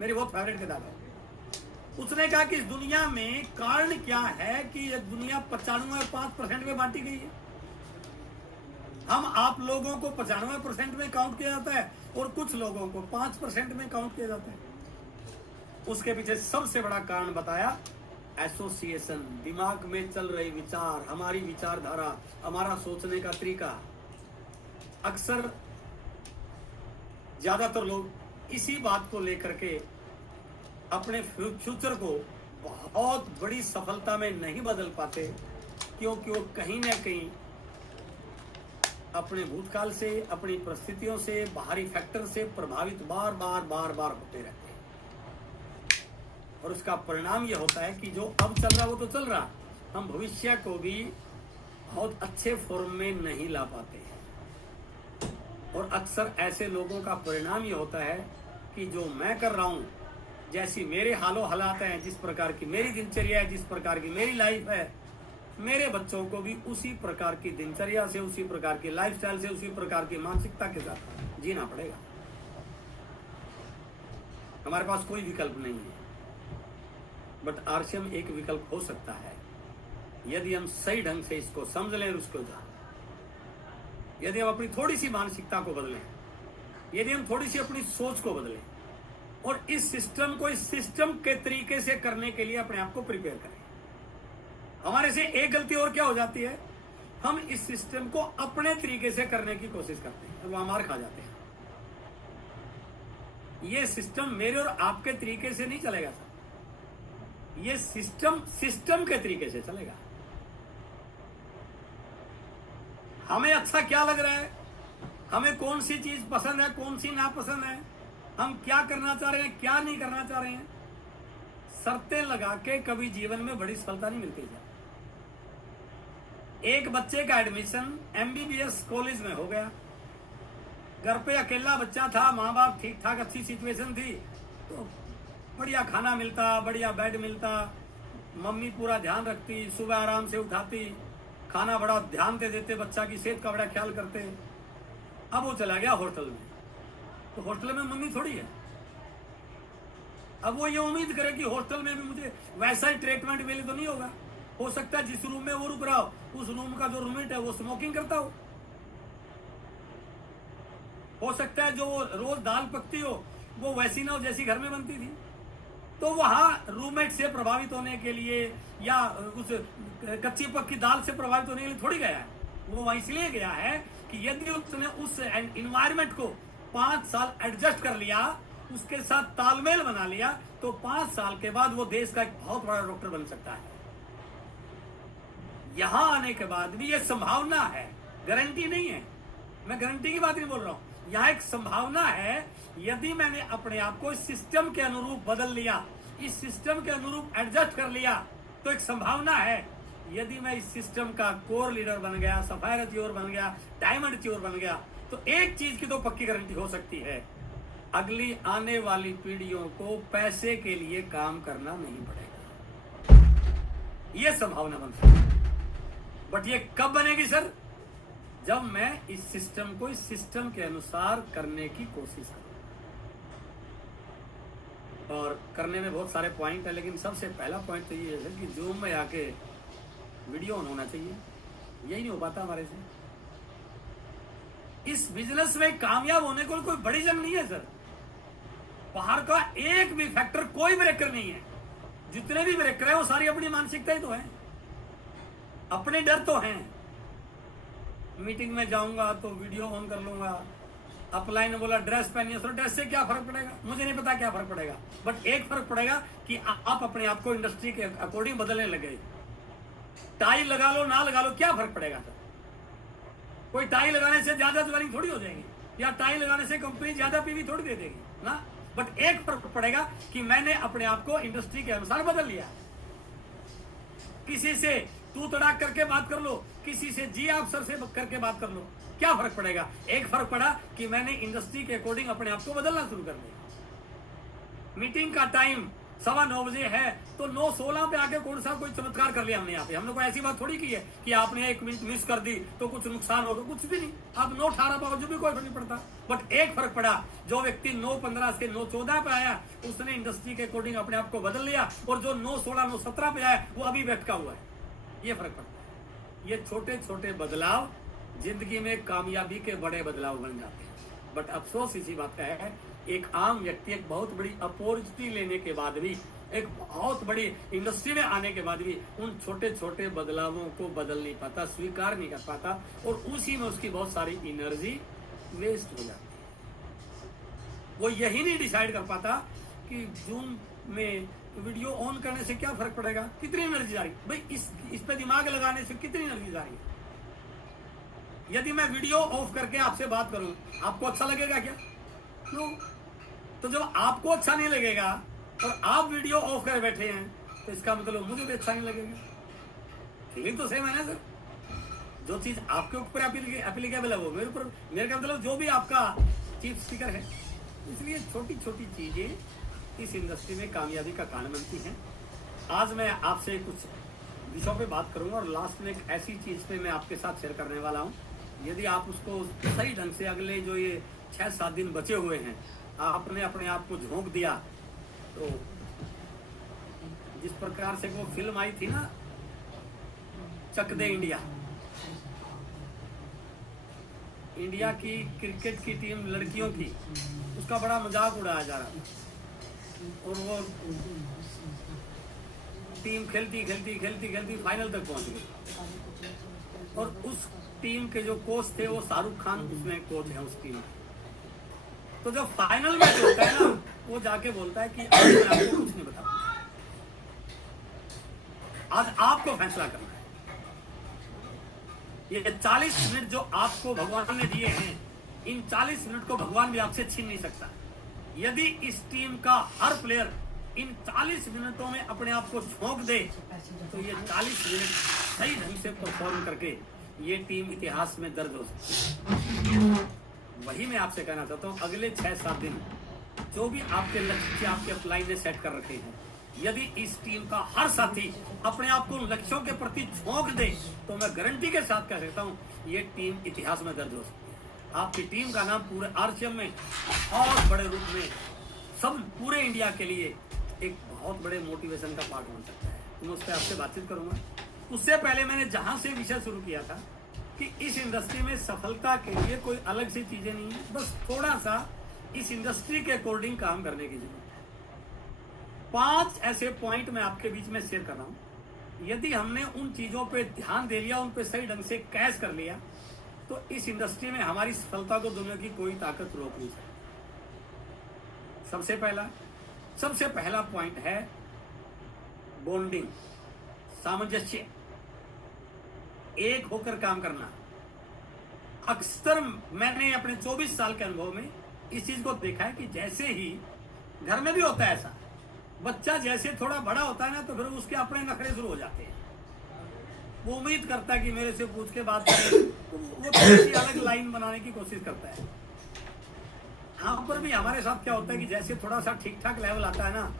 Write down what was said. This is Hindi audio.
मेरी बहुत फेवरेट किताब है। उसने कहा कि इस दुनिया में कारण क्या है कि ये दुनिया 95.5% में बांटी गई है। हम आप लोगों को 95% में काउंट किया जाता है और कुछ लोगों को 5% में काउंट किया जाता है। उसके पीछे सबसे बड़ा कारण बताया एसोसिएशन, दिमाग में चल रही विचार, हमारी विचारधारा, हमारा सोचने का तरीका। अक्सर ज्यादातर लोग इसी बात को लेकर के अपने फ्यूचर को बहुत बड़ी सफलता में नहीं बदल पाते, क्योंकि वो कहीं ना कहीं अपने भूतकाल से, अपनी परिस्थितियों से, बाहरी फैक्टर से प्रभावित बार बार होते रहते हैं। और उसका परिणाम यह होता है कि जो अब चल रहा वो तो चल रहा, हम भविष्य को भी बहुत अच्छे फॉर्म में नहीं ला पाते हैं। और अक्सर ऐसे लोगों का परिणाम यह होता है कि जो मैं कर रहा हूं, जैसी मेरे हालों हालात हैं, जिस प्रकार की मेरी दिनचर्या है, जिस प्रकार की मेरी लाइफ है, मेरे बच्चों को भी उसी प्रकार की दिनचर्या से, उसी प्रकार की लाइफस्टाइल से, उसी प्रकार की मानसिकता के साथ जीना पड़ेगा। हमारे पास कोई विकल्प नहीं है। बट आरसीएम एक विकल्प हो सकता है, यदि हम सही ढंग से इसको समझ लें और उसको जान, यदि हम अपनी थोड़ी सी मानसिकता को बदलें, यदि हम थोड़ी सी अपनी सोच को बदलें और इस सिस्टम को इस सिस्टम के तरीके से करने के लिए अपने आप को प्रिपेयर करें। हमारे से एक गलती और क्या हो जाती है, हम इस सिस्टम को अपने तरीके से करने की कोशिश करते हैं और वहां मार खा जाते हैं। ये सिस्टम मेरे और आपके तरीके से नहीं चलेगा सर, ये सिस्टम के तरीके से चलेगा। हमें अच्छा क्या लग रहा है, हमें कौन सी चीज पसंद है, कौन सी नापसंद है, हम क्या करना चाह रहे हैं, क्या नहीं करना चाह रहे हैं, शर्तें लगा के कभी जीवन में बड़ी सफलता नहीं मिलती है। एक बच्चे का एडमिशन एमबीबीएस कॉलेज में हो गया, घर पे अकेला बच्चा था, माँ बाप ठीक ठाक अच्छी सिचुएशन थी, तो बढ़िया खाना मिलता, बढ़िया बेड मिलता, मम्मी पूरा ध्यान रखती, सुबह आराम से उठाती, खाना बड़ा ध्यान से देते, बच्चा की सेहत का बड़ा ख्याल करते। अब वो चला गया हॉस्टल में, तो हॉस्टल में मम्मी थोड़ी है। अब वो ये उम्मीद करे कि हॉस्टल में भी मुझे वैसा ही ट्रीटमेंट मिले, तो नहीं होगा। हो सकता है जिस रूम में वो रुक रहा हो, उस रूम का जो रूममेट है वो स्मोकिंग करता हो सकता है जो रोज दाल पकती हो वो वैसी ना हो जैसी घर में बनती थी। तो वहां रूममेट से प्रभावित होने के लिए या उस कच्ची पक्की दाल से प्रभावित होने के लिए थोड़ी गया है, वो वहां इसलिए गया है कि यदि उसने उस एनवायरमेंट को 5 साल एडजस्ट कर लिया, उसके साथ तालमेल बना लिया, तो 5 साल के बाद वो देश का एक बहुत बड़ा डॉक्टर बन सकता है। यहां आने के बाद भी ये संभावना है, गारंटी नहीं है, मैं गारंटी की बात नहीं बोल रहा हूं। यहां एक संभावना है, यदि मैंने अपने आप को इस सिस्टम के अनुरूप बदल लिया, इस सिस्टम के अनुरूप एडजस्ट कर लिया, तो एक संभावना है, यदि मैं इस सिस्टम का कोर लीडर बन गया, सफायर च्योर बन गया, डायमंड च्योर बन गया, तो एक चीज की तो पक्की गारंटी हो सकती है, अगली आने वाली पीढ़ियों को पैसे के लिए काम करना नहीं पड़ेगा। यह संभावना बन सकती है। बट ये कब बनेगी सर, जब मैं इस सिस्टम को इस सिस्टम के अनुसार करने की कोशिश करूं। और करने में बहुत सारे पॉइंट है, लेकिन सबसे पहला पॉइंट तो ये है कि जूम में आके वीडियो ऑन होना चाहिए। यही नहीं हो पाता हमारे से। इस बिजनेस में कामयाब होने को कोई बड़ी जंग नहीं है सर, बाहर का एक भी फैक्टर, कोई ब्रेकर नहीं है। जितने भी ब्रेकर है वो सारी अपनी मानसिकता ही तो है, अपने डर तो हैं। मीटिंग में जाऊंगा तो वीडियो ऑन कर लूंगा, अपलाइन ने बोला ड्रेस पहनिए, तो ड्रेस से क्या फर्क पड़ेगा, मुझे नहीं पता क्या फर्क पड़ेगा, बट एक फर्क पड़ेगा कि आप अपने आप को इंडस्ट्री के अकॉर्डिंग बदलने लगे। टाई लगा लो ना लगा लो, क्या फर्क पड़ेगा सर, कोई टाई लगाने से ज्यादा ज्वाइनिंग थोड़ी हो जाएगी, या टाई लगाने से कंपनी ज्यादा पीवी थोड़ी दे देगी ना। बट एक फर्क पड़ेगा कि मैंने अपने आप को इंडस्ट्री के अनुसार बदल लिया। किसी से तू तड़ाक करके बात कर लो, किसी से जी आप सर से करके बात कर लो, क्या फर्क पड़ेगा। एक फर्क पड़ा कि मैंने इंडस्ट्री के अकॉर्डिंग अपने आप को बदलना शुरू कर दिया। मीटिंग का टाइम 9:15 है तो 9:16 पे आके कौन सा कोई चमत्कार कर लिया हमने यहाँ पे। हमने कोई ऐसी बात थोड़ी की है कि आपने 1 मिनट मिस कर दी तो कुछ नुकसान होगा, कुछ भी नहीं। आप 9:18 पर जो भी कोई फर्क नहीं पड़ता। बट एक फर्क पड़ा, जो व्यक्ति 9:15 से 9:14 पे आया उसने इंडस्ट्री के अकॉर्डिंग अपने आप को बदल लिया, और जो 9:16 9:17 पे आया वो अभी बैठका हुआ है। ये फर्क पड़ता है। ये छोटे छोटे बदलाव जिंदगी में कामयाबी के बड़े बदलाव बन जाते हैं। बट अफसोस इसी बात का है, एक आम व्यक्ति एक बहुत बड़ी अपॉर्चुनिटी लेने के बाद भी, एक बहुत बड़ी इंडस्ट्री में आने के बाद भी उन छोटे छोटे बदलावों को बदल नहीं पाता, स्वीकार नहीं कर पाता, और उसी में उसकी बहुत सारी एनर्जी वेस्ट हो जाती है। वो यही नहीं डिसाइड कर पाता कि जूम में वीडियो ऑन करने से क्या फर्क पड़ेगा, कितनी एनर्जी जा रही है भाई, इस पे दिमाग लगाने से कितनी एनर्जी जा रही है। यदि मैं वीडियो ऑफ करके आपसे बात करूं, आपको अच्छा लगेगा क्या? क्यों? तो जब आपको अच्छा नहीं लगेगा और आप वीडियो ऑफ कर बैठे हैं तो इसका मतलब मुझे भी अच्छा नहीं लगेगा। फीलिंग तो सेम है ना सर। जो चीज आपके ऊपर एप्लीकेबल है वो मेरे ऊपर, मेरे का मतलब जो भी आपका चीफ स्पीकर है। इसलिए छोटी छोटी चीजें इस इंडस्ट्री में कामयाबी का कारण बनती हैं। आज मैं आपसे कुछ विषयों पे बात करूंगा, और लास्ट में एक ऐसी चीज पे मैं आपके साथ शेयर करने वाला हूं। यदि आप उसको सही ढंग से अगले जो ये 6-7 दिन बचे हुए हैं आपने अपने आप को झोंक दिया, तो जिस प्रकार से वो फिल्म आई थी ना, चक दे इंडिया, इंडिया की क्रिकेट की टीम लड़कियों की, उसका बड़ा मजाक उड़ाया जा रहा था, और वो टीम खेलती खेलती खेलती खेलती फाइनल तक पहुंच गई, और उस टीम के जो कोच थे वो शाहरुख खान उसमें कोच है उस टीम। तो जब फाइनल मैच होता है ना, वो जाके बोलता है कि आज मैं आपको कुछ नहीं बताऊंगा, आज आपको फैसला करना है। ये 40 मिनट जो आपको भगवान ने दिए हैं, इन 40 मिनट को भगवान भी आपसे छीन नहीं सकता। यदि इस टीम का हर प्लेयर इन 40 मिनटों में अपने आप को झोंक दे तो ये 40 मिनट सही ढंग से परफॉर्म करके ये टीम इतिहास में दर्ज हो सकती है। वही मैं आपसे कहना चाहता हूँ, अगले 6-7 दिन जो भी आपके लक्ष्य आपके अपलाइन ने सेट कर रखे हैं, यदि इस टीम का हर साथी अपने आप को लक्ष्यों के प्रति झोंक दे तो मैं गारंटी के साथ कह सकता हूँ ये टीम इतिहास में दर्ज हो सकती है। आपकी टीम का नाम पूरे आरसीएम में और बड़े रूप में सब पूरे इंडिया के लिए एक बहुत बड़े मोटिवेशन का पार्ट बन सकता है। तो मैं उस पर आपसे बातचीत करूंगा। उससे पहले मैंने जहां से विषय शुरू किया था कि इस इंडस्ट्री में सफलता के लिए कोई अलग सी चीजें नहीं है, बस थोड़ा सा इस इंडस्ट्री के अकॉर्डिंग काम करने की जरूरत है। 5 ऐसे पॉइंट मैं आपके बीच में शेयर कर रहा हूं। यदि हमने उन चीजों पे ध्यान दे लिया, उन पे सही ढंग से कैच कर लिया, तो इस इंडस्ट्री में हमारी सफलता को दुनिया की कोई ताकत रोक नहीं सकती। सबसे पहला पॉइंट है बॉन्डिंग, सामंजस्य, एक होकर काम करना। अक्सर मैंने अपने 24 साल के अनुभव में इस चीज को देखा है कि जैसे ही घर में भी होता है ऐसा, बच्चा जैसे थोड़ा बड़ा होता है ना तो फिर उसके अपने नखरे शुरू हो जाते हैं। वो उम्मीद करता है कि मेरे से पूछ के बात करें, तो वो थोड़ी सी अलग लाइन बनाने की कोशिश करता है। यहाँ पर भी हमारे साथ क्या होता है कि जैसे थोड़ा सा ठीक ठाक लेवल आता है ना,